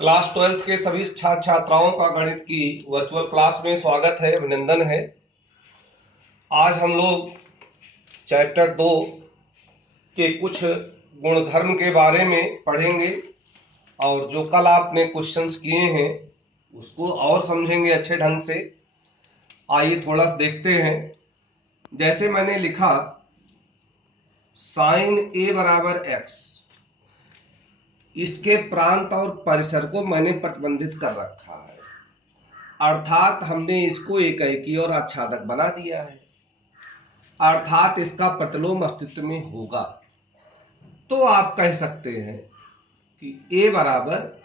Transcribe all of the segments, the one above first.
Class 12th के सभी छात्र छात्राओं का गणित की वर्चुअल क्लास में स्वागत है, अभिनंदन है। आज हम लोग चैप्टर 2 के कुछ गुणधर्म के बारे में पढ़ेंगे और जो कल आपने क्वेश्चंस किए हैं उसको और समझेंगे अच्छे ढंग से। आइए थोड़ा सा देखते हैं। जैसे मैंने लिखा साइन ए बराबर एक्स, इसके प्रांत और परिसर को मैंने प्रतिबंधित कर रखा है, अर्थात हमने इसको एकाएकी और आच्छादक बना दिया है, अर्थात इसका प्रतिलोम अस्तित्व में होगा। तो आप कह सकते हैं कि A बराबर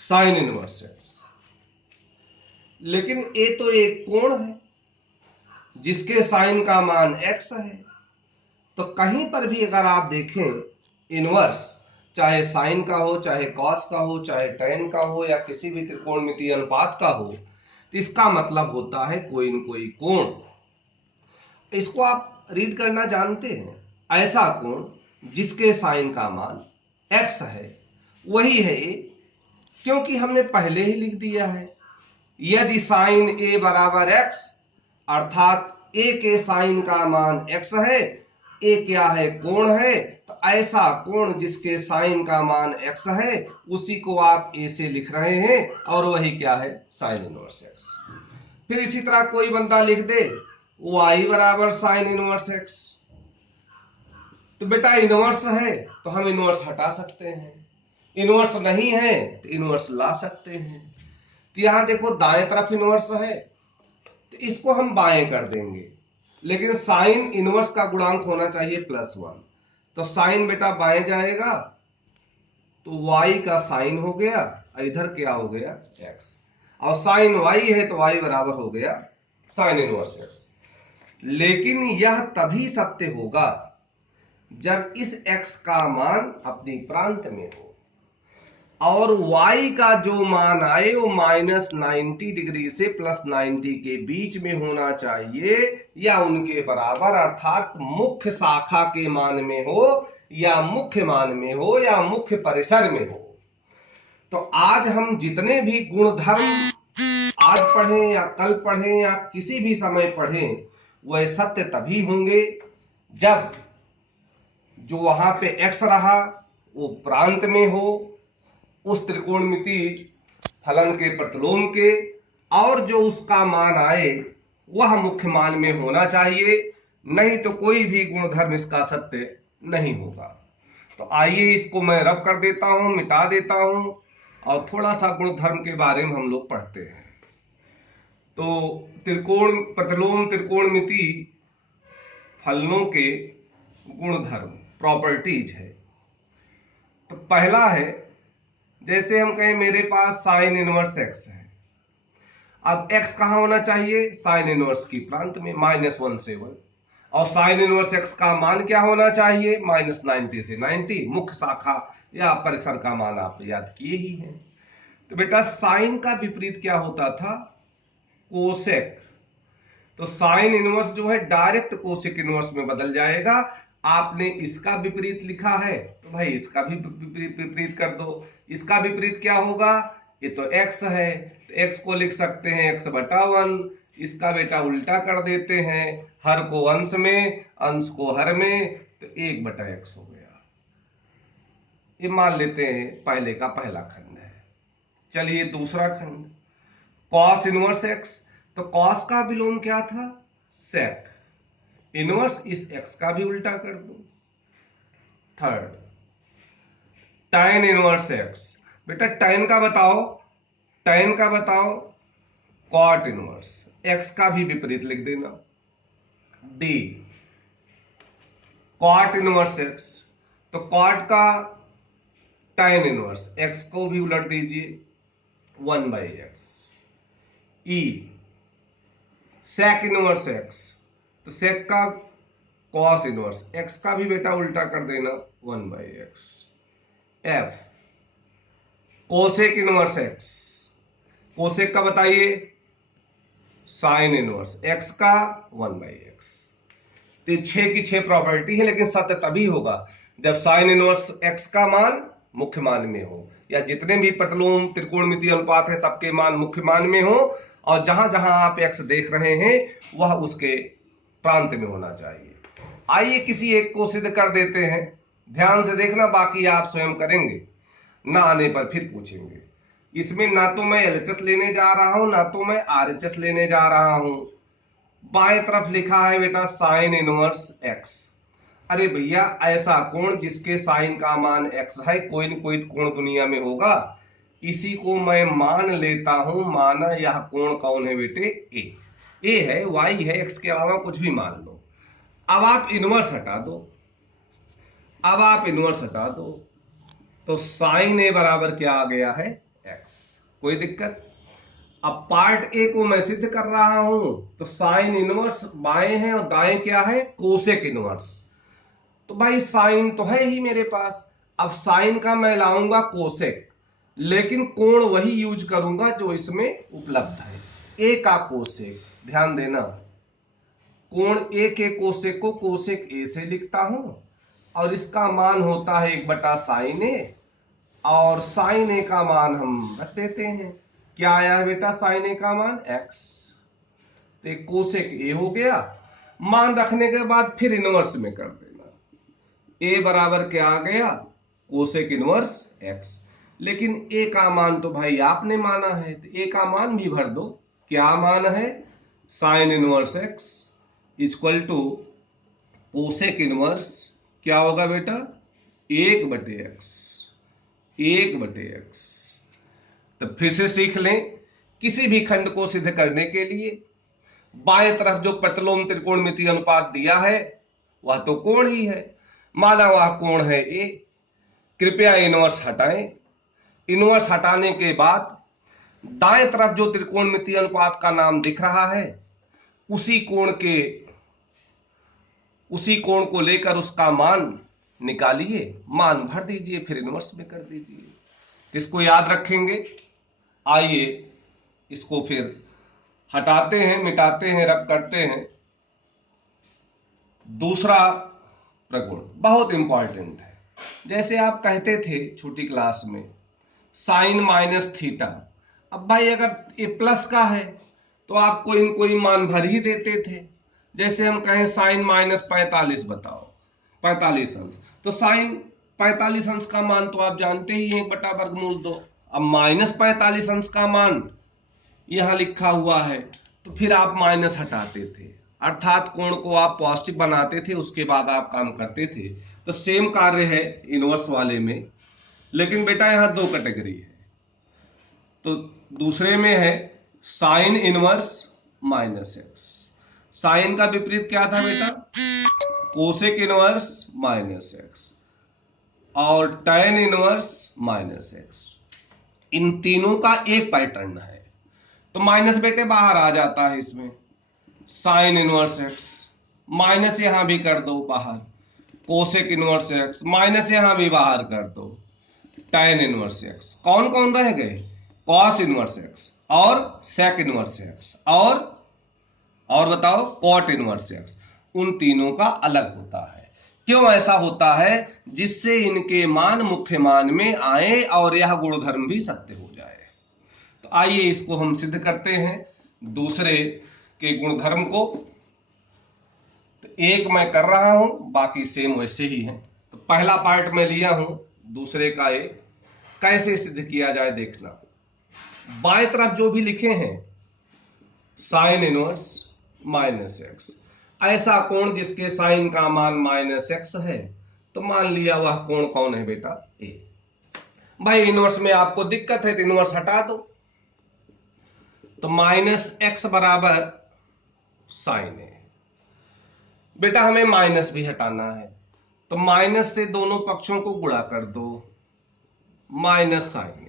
साइन इनवर्स एक्स। लेकिन A तो एक कोण है जिसके साइन का मान x है, तो कहीं पर भी अगर आप देखें इनवर्स, चाहे साइन का हो, चाहे कॉस का हो, चाहे टैन का हो, या किसी भी त्रिकोणमितीय अनुपात का हो, तो इसका मतलब होता है कोई न कोई कोण। इसको आप रीड करना जानते हैं, ऐसा कोण जिसके साइन का मान x है वही है a, क्योंकि हमने पहले ही लिख दिया है यदि साइन a बराबर x, अर्थात a के साइन का मान x है, a क्या है, कोण है, तो ऐसा कोण जिसके साइन का मान x है उसी को आप a से लिख रहे हैं और वही क्या है, साइन इनवर्स x। फिर इसी तरह कोई बंदा लिख दे y बराबर साइन इनवर्स x, तो बेटा इनवर्स है तो हम इनवर्स हटा सकते हैं, इनवर्स नहीं है तो इनवर्स ला सकते हैं। तो यहां देखो दाएं तरफ इनवर्स है तो इसको हम बाएं कर देंगे, लेकिन साइन इनवर्स का गुणांक होना चाहिए +1, तो साइन बेटा बाएं जाएगा तो y का साइन हो गया, इधर क्या हो गया, x, और साइन y है तो y बराबर हो गया साइन इनवर्स x। लेकिन यह तभी सत्य होगा जब इस x का मान अपनी प्रांत में हो और y का जो मान आए वो -90 डिग्री से +90 के बीच में होना चाहिए या उनके बराबर, अर्थात मुख्य शाखा के मान में हो या मुख्य मान में हो या मुख्य परिसर में हो। तो आज हम जितने भी गुणधर्म आज पढ़ें या कल पढ़ें या किसी भी समय पढ़ें, वह सत्य तभी होंगे जब जो वहां पे x रहा वो प्रांत में हो, उस त्रिकोणमिति फलन के प्रतिलोम के, और जो उसका मान आए वह मुख्य मान में होना चाहिए, नहीं तो कोई भी गुणधर्म इसका सत्य नहीं होगा। तो आइए इसको मैं रब कर देता हूं, मिटा देता हूं और थोड़ा सा गुणधर्म के बारे में हम लोग पढ़ते हैं। तो त्रिकोण प्रतिलोम त्रिकोणमिति फलनों के गुणधर्म प्रॉपर्टीज है। तो पहला है, जैसे हम कहें मेरे पास साइन इनवर्स x है, अब x कहां होना चाहिए, साइन इनवर्स की प्रांत में -1 से 1, और साइन इनवर्स x का मान क्या होना चाहिए, -90 से 90, मुख्य शाखा या परिसर का मान आप याद किए ही हैं। तो बेटा साइन का विपरीत क्या होता था, कोसेक, तो साइन इनवर्स जो है डायरेक्ट कोसेक इनवर्स में बदल जाएगा। आपने इसका विपरीत लिखा है तो भाई इसका भी विपरीत कर दो। इसका विपरीत क्या होगा, ये तो x है तो x को लिख सकते हैं x/1, इसका बेटा उल्टा कर देते हैं, हर को अंश में अंश को हर में, तो 1/x हो गया। ये मान लेते हैं पहले का पहला खंड है। चलिए दूसरा खंड, कॉस इनवर्स x, तो कॉस का विलोम क्या था, सेक, इनवर्स इस x का भी उल्टा कर दो। थर्ड tan इनवर्स x, बेटा tan का बताओ, tan का बताओ, कॉट इनवर्स x का भी विपरीत लिख देना। डी कॉट इनवर्स x, तो कॉट का tan इनवर्स x को भी उलट दीजिए 1/x। ई सेक इनवर्स x, तो सेक का कॉस इनवर्स x का भी बेटा उल्टा कर देना 1/x। F cosec inverse x, cosec का बताइए, साइन इनवर्स x का 1/x। तो 6 की 6 प्रॉपर्टी है, लेकिन सत्य तभी होगा जब साइन इनवर्स x का मान मुख्य मान में हो, या जितने भी प्रतिलोम त्रिकोणमितीय अनुपात है सबके मान मुख्य मान में हो, और जहां जहां आप x देख रहे हैं वह उसके प्रांत में होना चाहिए। आइए किसी एक को सिद्ध कर देते हैं, ध्यान से देखना, बाकी आप स्वयं करेंगे, ना आने पर फिर पूछेंगे। इसमें ना तो मैं एलएचएस लेने जा रहा हूं ना तो मैं आरएचएस लेने जा रहा हूं। बाएं तरफ लिखा है बेटा साइन इनवर्स एक्स। अरे भैया ऐसा कोण जिसके साइन का मान x है, कोई न कोई कोण दुनिया में होगा, इसी को मैं मान लेता हूं। माना यह कोण कौन है बेटे? ए है, y है, x के अलावा कुछ भी मान लो। अब आप इनवर्स हटा दो, तो साइन ए बराबर क्या आ गया है? x। कोई दिक्कत? अब पार्ट ए को मैं सिद्ध कर रहा हूं, तो साइन इनवर्स बाएं है और दाएं क्या है? Cosec inverse. तो भाई साइन तो है ही मेरे पास, अब साइन का मैं लाऊंगा कोसेक, लेकिन कोण वही यूज करूंगा जो इसमें उपलब्ध है, ए का कोसेक। ध्यान देना, कोण ए के कोसेक को कोसेक ए से लिखता हूं, और इसका मान होता है 1/साइन ए, और साइन ए का मान हम रख देते हैं। क्या आया है बेटा? साइन ए का मान x, तो कोसेक ए हो गया। मान रखने के बाद फिर इनवर्स में कर देना, ए बराबर क्या आ गया? Cosec inverse x। लेकिन ए का मान तो भाई आपने माना है, तो ए का मान भी भर दो। क्या मान है? Sine inverse x equal to cosec inverse, क्या होगा बेटा? 1/x, 1/x। तो फिर से सीख लें, किसी भी खंड को सिद्ध करने के लिए बाएं तरफ जो प्रतिलोम त्रिकोणमितीय अनुपात दिया है वह तो कोण ही है, माना वह कोण है ए। कृपया इनवर्स हटाएं। इनवर्स हटाने के बाद दाएं तरफ जो त्रिकोणमितीय अनुपात का नाम दिख रहा है उसी कोण को लेकर उसका मान निकालिए, मान भर दीजिए, फिर इनवर्स में कर दीजिए। इसको याद रखेंगे। आइए इसको फिर हटाते हैं, मिटाते हैं, रब करते हैं। दूसरा प्रगुण बहुत इंपॉर्टेंट है। जैसे आप कहते थे छोटी क्लास में साइन माइनस थीटा, अब भाई अगर ये प्लस का है तो आप कोई मान भर ही देते थे। जैसे हम कहें साइन माइनस 45 बताओ, 45 अंश, तो साइन 45 अंश का मान तो आप जानते ही हैं, 1/वर्गमूल 2। अब माइनस 45 अंश का मान यहां लिखा हुआ है, तो फिर आप माइनस हटाते थे, अर्थात कोण को आप पॉजिटिव बनाते थे, उसके बाद आप काम करते थे। तो सेम कार्य है इनवर्स वाले में, लेकिन बेटा यहां 2 कैटेगरी है। तो दूसरे में है sine inverse minus x. Sine का विपरीत क्या था बेटा? कोसेक इनवर्स माइनस एक्स, और टैन इनवर्स माइनस एक्स। इन तीनों का एक पैटर्न है, तो माइनस बेटे बाहर आ जाता है इसमें। साइन इनवर्स एक्स माइनस यहां भी कर दो बाहर, कोसेक इनवर्स एक्स माइनस यहां भी बाहर कर दो, टैन इनवर्स एक्स। कौन कौन रह गए? कॉस इनवर्स एक्स और सेक इनवर्स एक्स, और बताओ कॉट इनवर्स एक्स। उन तीनों का अलग होता है। क्यों ऐसा होता है? जिससे इनके मान मुख्य मान में आए और यह गुणधर्म भी सत्य हो जाए। तो आइए इसको हम सिद्ध करते हैं, दूसरे के गुणधर्म को। तो एक मैं कर रहा हूं, बाकी सेम वैसे ही है। तो पहला पार्ट मैं लिया हूं, दूसरे का ये कैसे सिद्ध किया जाए देखना। बाएं तरफ जो भी लिखे हैं साइन इनवर्स माइनस एक्स, ऐसा कोण जिसके साइन का मान माइनस एक्स है, तो मान लिया वह कोण कौन है बेटा? ए। भाई इनवर्स में आपको दिक्कत है तो इनवर्स हटा दो, तो माइनस एक्स बराबर साइन ए। बेटा हमें माइनस भी हटाना है, तो माइनस से दोनों पक्षों को गुणा कर दो, माइनस साइन ए।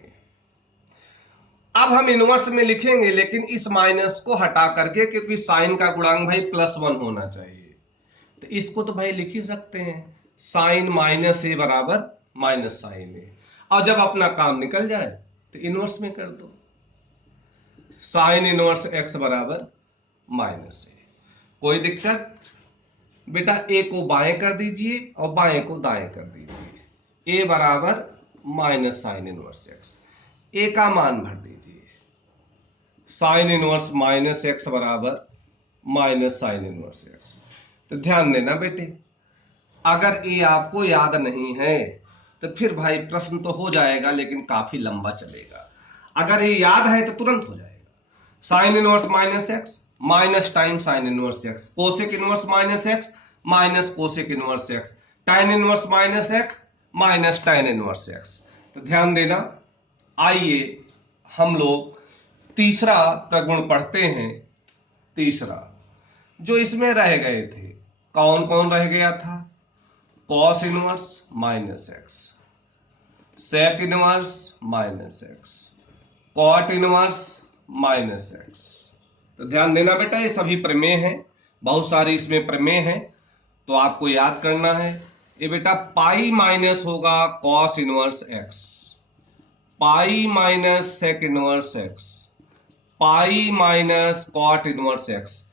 अब हम इनवर्स में लिखेंगे, लेकिन इस माइनस को हटा करके, क्योंकि साइन का गुणांक भाई +1 होना चाहिए, तो इसको तो भाई लिख ही सकते हैं, साइन माइनस ए बराबर माइनस साइन ए। और जब अपना काम निकल जाए तो इनवर्स में कर दो, साइन इनवर्स एक्स बराबर माइनस ए। कोई दिक्कत? बेटा ए को बाएं कर दीजिए और बाएं को दाएं कर दीजिए। ए बराबर minus sign inverse x. A का मान भर दीजिए, साइन इनवर्स माइनस एक्स बराबर माइनस साइन इनवर्स एक्स। तो ध्यान देना बेटे, अगर ये आपको याद नहीं है तो फिर भाई प्रश्न तो हो जाएगा लेकिन काफी लंबा चलेगा। अगर ये याद है तो तुरंत हो जाएगा। Sine inverse minus x minus time sine inverse x, cosec inverse minus x minus cosec inverse x, tan inverse minus x minus tan inverse x. तो ध्यान देना। आइए हम लोग तीसरा प्रगुण पढ़ते हैं। तीसरा जो इसमें रह गए थे, कौन कौन रह गया था? Cos inverse minus x, sec inverse minus x, cot inverse minus x. तो ध्यान देना बेटा, ये सभी प्रमेय हैं, बहुत सारे इसमें प्रमेय हैं, तो आपको याद करना है। ये बेटा पाई माइनस होगा cos inverse x, pi minus sec inverse x, pi minus cot inverse x.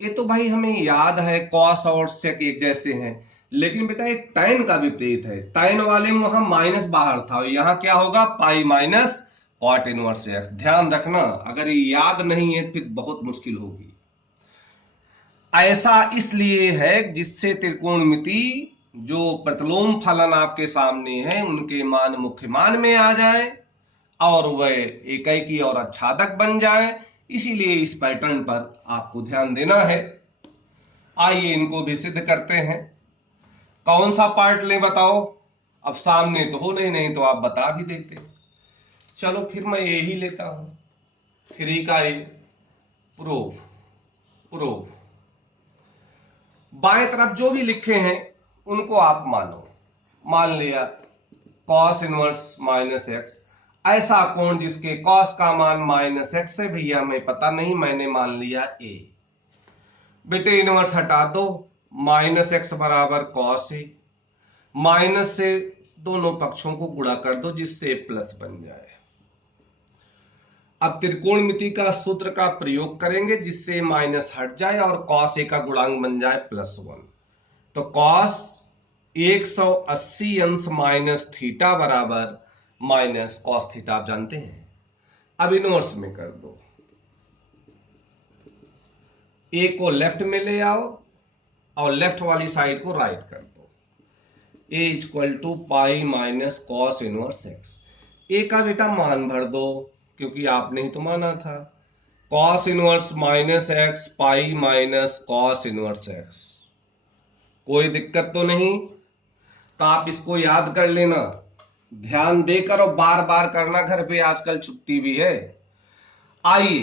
ये तो भाई हमें याद है कॉस और सेक एक जैसे हैं, लेकिन बेटा एक टाइन का विपरीत है। टाइन वाले में वहां माइनस बाहर था, यहां क्या होगा? Pi minus cot inverse x. ध्यान रखना, अगर ये याद नहीं है फिर बहुत मुश्किल होगी। ऐसा इसलिए है जिससे त्रिकोणमिति जो प्रतिलोम फलन आपके सामने है उनके मान मुख्य मान में आ जाए और वह एकाकी और आच्छादक बन जाए। इसीलिए इस पैटर्न पर आपको ध्यान देना है। आइए इनको भी सिद्ध करते हैं। कौन सा पार्ट ले बताओ? अब सामने तो हो नहीं तो आप बता भी देते। चलो फिर मैं यही लेता हूं, 3 का ए प्रूफ। प्रूफ बाएं तरफ जो भी लिखे हैं उनको आप मानो। मान लिया कॉस इनवर्स माइनस एक्स, ऐसा कोण जिसके कॉस का मान माइनस एक्स है, भैया हमें पता नहीं, मैंने मान लिया ए। बेटे इनवर्स हटा दो, माइनस एक्स बराबर कॉस ए, माइनस से दोनों पक्षों को गुणा कर दो जिससे प्लस बन जाए। अब त्रिकोणमिति का सूत्र का प्रयोग करेंगे जिससे माइनस हट जाए और कॉस ए का गुणांक बन जाए +1। तो कॉस 180 अंश माइनस थीटा बराबर माइनस कॉस थीटा, आप जानते हैं। अब इनवर्स में कर दो, ए को लेफ्ट में ले आओ और लेफ्ट वाली साइड को राइट कर दो। A equal to pi minus cos inverse x. A का बेटा मान भर दो क्योंकि आपने ही तो माना था। Cos inverse minus x pi minus cos inverse x. कोई दिक्कत तो नहीं? तो आप इसको याद कर लेना, ध्यान देकर और बार बार करना घर पे, आजकल छुट्टी भी है। आइए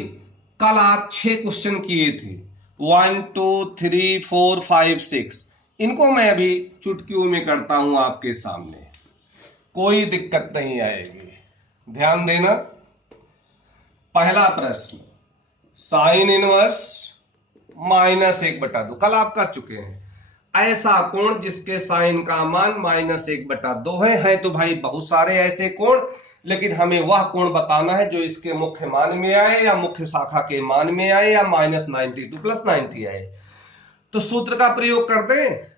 कल आप 6 क्वेश्चन किए थे, 1 2 3 4 5 6, इनको मैं अभी चुटकियों में करता हूं आपके सामने, कोई दिक्कत नहीं आएगी। ध्यान देना। पहला प्रश्न, साइन इनवर्स -1/2, कल आप कर चुके हैं। ऐसा कोण जिसके साइन का मान -1/2 है तो भाई बहुत सारे ऐसे कोण, लेकिन हमें वह कोण बताना है जो इसके मुख्य मान में आए या मुख्य शाखा के मान में आए या -90 to +90 आए। तो सूत्र का प्रयोग कर दें।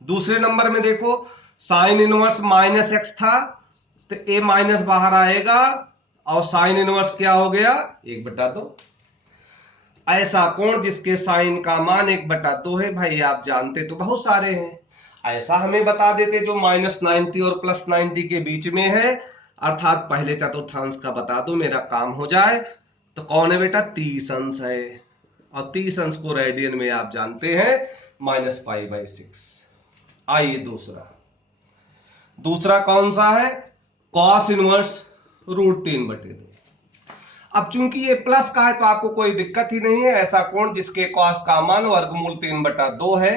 दूसरे नंबर में देखो, साइन इनवर्स -x था तो a माइनस बाहर आएगा और साइन इनवर्स क्या हो गया? 1/2। ऐसा कोण जिसके साइन का मान 1/2 है, भाई आप जानते तो बहुत सारे हैं। ऐसा हमें बता देते जो -90 और +90 के बीच में है, अर्थात पहले चतुर्थांश का बता दो, मेरा काम हो जाए। तो कौन है बेटा? 30 अंश है, और 30 अंश को रेडियन में आप जानते हैं -π/6। आइए दूसरा कौन सा है? Cos inverse √3/2। अब चूंकि ये प्लस का है तो आपको कोई दिक्कत ही नहीं है। ऐसा कोण जिसके कॉस का मान वर्गमूल 3/2 है,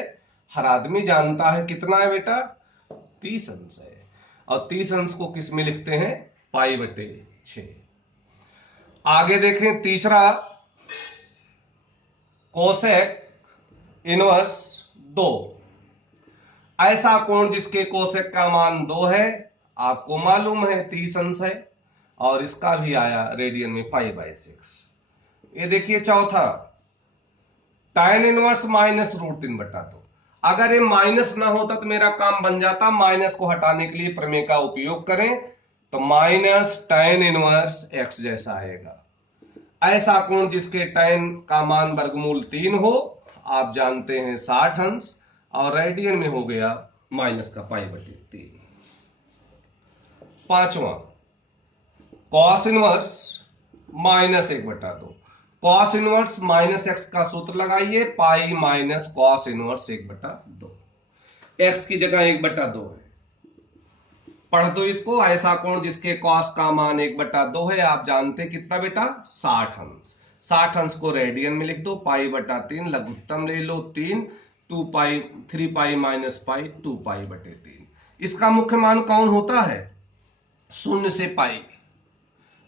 हर आदमी जानता है कितना है बेटा? 30 अंश है, और 30 अंश को किस में लिखते हैं? π/6। आगे देखें तीसरा, कोसेक इनवर्स 2। ऐसा कोण जिसके कोसेक का मान 2 है, आपको मालूम है 30 अंश है, और इसका भी आया रेडियन में π/6। ये देखिए चौथा, tan इनवर्स -√3/2। अगर ये माइनस ना होता तो मेरा काम बन जाता, माइनस को हटाने के लिए प्रमेय का उपयोग करें तो माइनस tan इनवर्स x जैसा आएगा। ऐसा कोण जिसके tan का मान वर्गमूल 3 हो, आप जानते हैं 60 अंश, और रेडियन में हो गया माइनस का π/3। पांचवा cos inverse -1/2। Cos inverse minus x का सूत्र लगाइए, पाई माइनस कॉस इनवर्स 1/2। एक्स की जगह 1/2 है, पढ़ दो इसको। ऐसा कोण जिसके कॉस का मान 1/2 है, आप जानते कितना बेटा, 60 अंश। 60 अंश को रेडियन में लिख दो, π/3 लघुत्तम ले लो 3, 3 पाई माइनस पाई 2π/3। इसका मुख्य मान कौन होता है, 0 से पाई।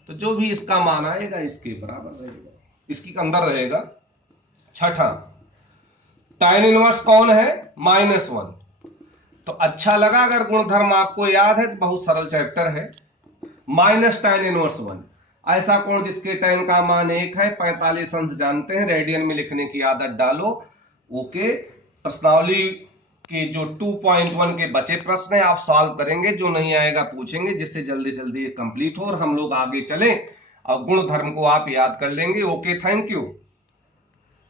तो जो भी इसका मान आएगा इसके बराबर रहेगा, इसके अंदर रहेगा। छठा tan इनवर्स कौन है, -1। तो अच्छा लगा, अगर गुणधर्म आपको याद है तो बहुत सरल चैप्टर है। माइनस tan इनवर्स 1, ऐसा कोण जिसके tan का मान 1 है, 45 अंश जानते हैं, रेडियन में लिखने की आदत डालो। ओके, प्रश्नावली के जो 2.1 के बचे प्रश्न है आप सॉल्व करेंगे, जो नहीं आएगा पूछेंगे, जिससे जल्दी जल्दी ये कंप्लीट हो और हम लोग आगे चलें और गुण धर्म को आप याद कर लेंगे। Okay, thank you.